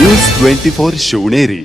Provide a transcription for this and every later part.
News twenty four Shivneri.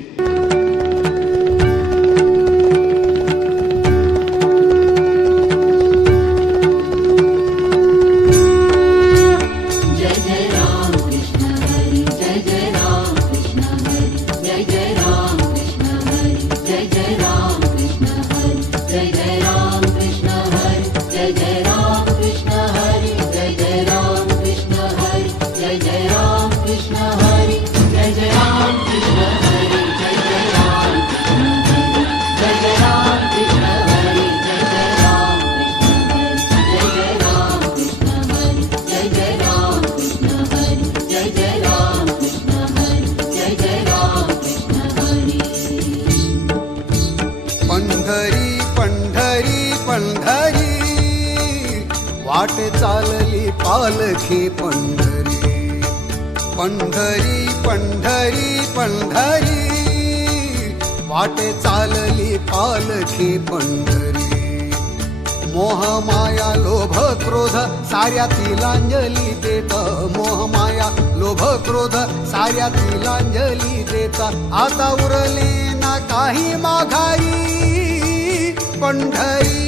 चालली पालखी पंढरी. पंढरी पंढरी पंढरी. वाटे चालली पालखी पंढरी. मोह माया लोभ क्रोध साऱ्या तिलांजली देत. मोह माया लोभ क्रोध साऱ्या तिलांजली देत. आता उरली ना काही माघारी. पंढरी